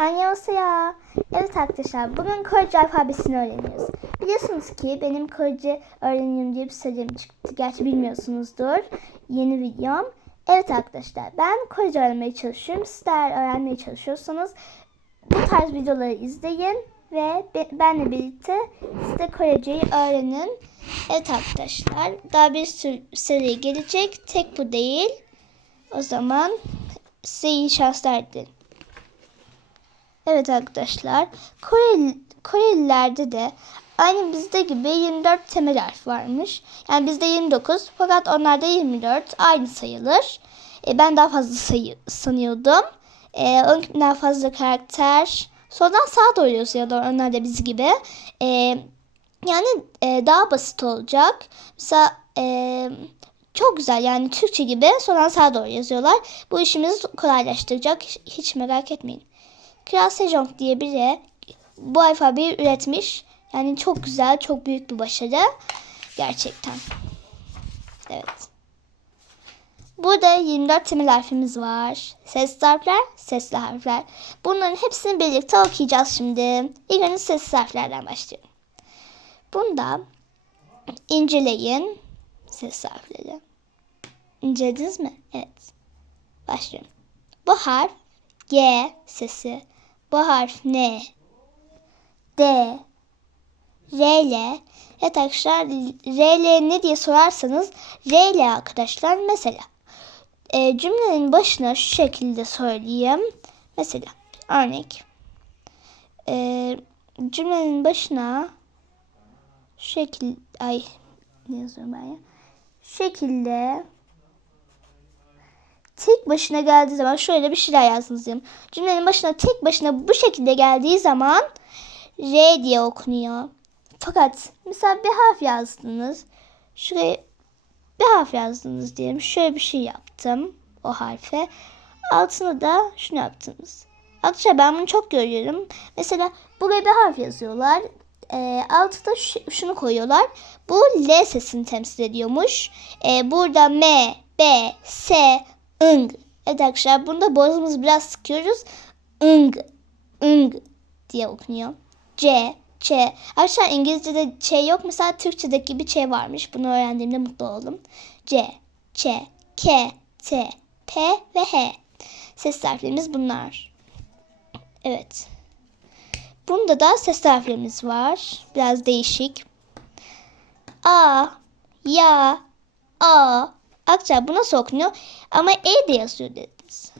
Annyeonghaseyo. Evet arkadaşlar bugün Korece alfabesini öğreniyoruz. Biliyorsunuz ki benim Korece öğreniyorum diye bir seriim çıktı. Gerçi bilmiyorsunuzdur. Yeni videom. Evet arkadaşlar ben Korece öğrenmeye çalışıyorum. Sizler öğrenmeye çalışıyorsanız bu tarz videoları izleyin ve be- benle birlikte siz de Koreceyi öğrenin. Evet arkadaşlar daha bir sürü seri gelecek. Tek bu değil. O zaman size iyi şanslar dilerim. Evet arkadaşlar. Koreli, Korelilerde de aynı bizde gibi 24 temel harf varmış. Yani bizde 29 fakat onlarda 24 aynı sayılır. E, ben daha fazla sayı sanıyordum. E, daha fazla karakter. Sonradan sağa doğru yazıyorlar onlar da biz gibi. E, yani e, daha basit olacak. Mesela e, çok güzel yani Türkçe gibi sonradan sağa doğru yazıyorlar. Bu işimizi kolaylaştıracak. Hiç merak etmeyin. Kral Sejong diye biri bu alfabeyi üretmiş. Yani çok güzel, çok büyük bir başarı. Gerçekten. Evet. Burada 24 temel harfimiz var. Sesli harfler, sesli harfler. Bunların hepsini birlikte okuyacağız şimdi. İlk önce sesli harflerden başlayalım. Bunda inceleyin sesli harfleri. İncelediniz mi? Evet. Başlıyorum. Bu harf G sesi. Bu harf N. D. R ile. Evet arkadaşlar R ile ne diye sorarsanız R ile arkadaşlar mesela e, cümlenin başına şu şekilde söyleyeyim. Mesela örnek. E, cümlenin başına şu şekilde ay ne yazıyorum ben ya? Şu şekilde tek başına geldiği zaman şöyle bir şeyler yazdınız diyeyim. Cümlenin başına tek başına bu şekilde geldiği zaman R diye okunuyor. Fakat mesela bir harf yazdınız. Şuraya bir harf yazdınız diyelim. Şöyle bir şey yaptım o harfe. Altına da şunu yaptınız. Arkadaşlar ben bunu çok görüyorum. Mesela buraya bir harf yazıyorlar. E, altına ş- şunu koyuyorlar. Bu L sesini temsil ediyormuş. E, burada M, B, S, ing. Evet arkadaşlar bunda boğazımızı biraz sıkıyoruz. ing, ing diye okunuyor. C, Ç. Arkadaşlar İngilizce'de Ç yok. Mesela Türkçedeki gibi Ç varmış. Bunu öğrendiğimde mutlu oldum. C, Ç, K, T, P ve H. Ses harflerimiz bunlar. Evet. Bunda da ses harflerimiz var. Biraz değişik. A, ya, a. Arkadaşlar bu nasıl okunuyor? Ama E de yazıyor dediniz.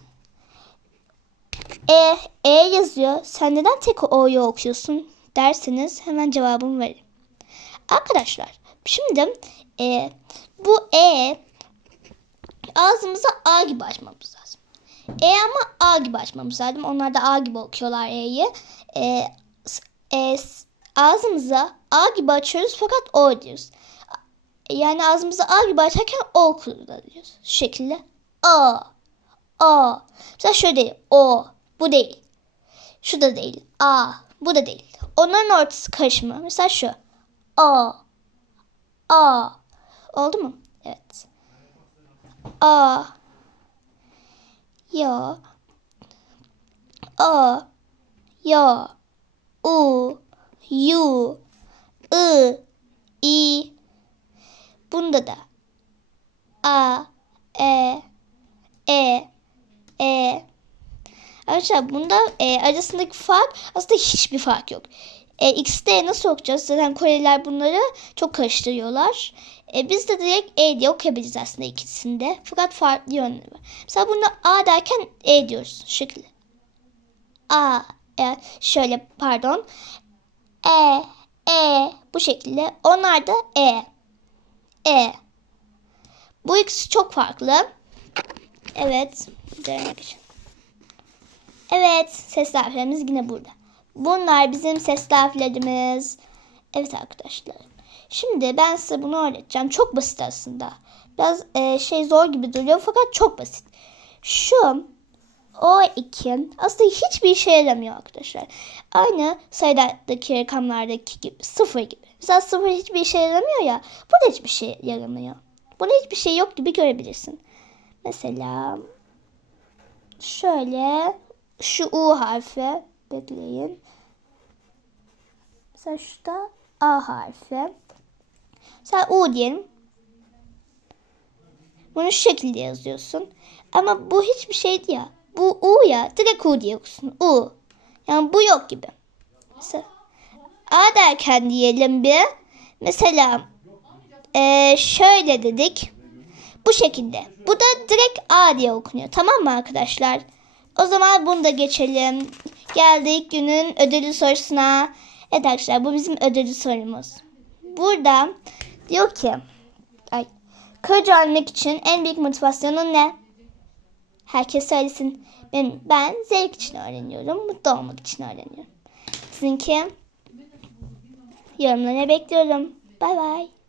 E, E yazıyor. Sen neden tek O'yu okuyorsun derseniz hemen cevabımı veririm. Arkadaşlar şimdi e, bu E ağzımıza A gibi açmamız lazım. E ama A gibi açmamız lazım. Onlar da A gibi okuyorlar E'yi. E, e, ağzımıza A gibi açıyoruz fakat O diyoruz. Yani ağzımızı A gibi açarken O kullanıyoruz. Şu şekilde. A. A. Mesela şöyle değil. O. Bu değil. Şu da değil. A. Bu da değil. Onların ortası karışımı. Mesela şu. A. A. Oldu mu? Evet. A. Ya. A. Ya. U. Yu. I. I. Bunda da. A. E. E. E. Arkadaşlar bunda e, arasındaki fark aslında hiçbir fark yok. E, X'de nasıl okuyacağız? Zaten Koreliler bunları çok karıştırıyorlar. E, biz de direkt E diye okuyabiliriz aslında ikisinde. Fakat farklı yönleri var. Mesela bunda A derken E diyoruz. Şu şekilde. A. E, şöyle pardon. E. E. Bu şekilde. Onlar da E. E. Bu ikisi çok farklı. Evet. Üzerine geçelim. Evet, ses harflerimiz yine burada. Bunlar bizim ses harflerimiz. Evet arkadaşlar. Şimdi ben size bunu öğreteceğim. Çok basit aslında. Biraz e, şey zor gibi duruyor fakat çok basit. Şu O2 aslında hiçbir işe yaramıyor arkadaşlar. Aynı sayılardaki rakamlardaki gibi. Sıfır gibi. Mesela sıfır hiçbir işe yaramıyor ya. Bu da hiçbir şey yaramıyor. Bunda hiçbir şey yok gibi görebilirsin. Mesela şöyle şu U harfi Bekleyin. Mesela şurada A harfi. Sen U diyelim. Bunu şu şekilde yazıyorsun. Ama bu hiçbir şeydi ya. Bu U ya. Direkt U diye okusun. U. Yani bu yok gibi. Mesela A derken diyelim bir. Mesela eee, şöyle dedik. Bu şekilde. Bu da direkt A diye okunuyor. Tamam mı arkadaşlar? O zaman bunu da geçelim. Geldik günün ödülü sorusuna. Evet arkadaşlar bu bizim ödülü sorumuz. Burada diyor ki ay, kırıcı olmak için en büyük motivasyonun ne? Herkes söylesin. Ben, ben zevk için öğreniyorum. Mutlu olmak için öğreniyorum. Sizinki yorumlara bekliyorum. Bay bay.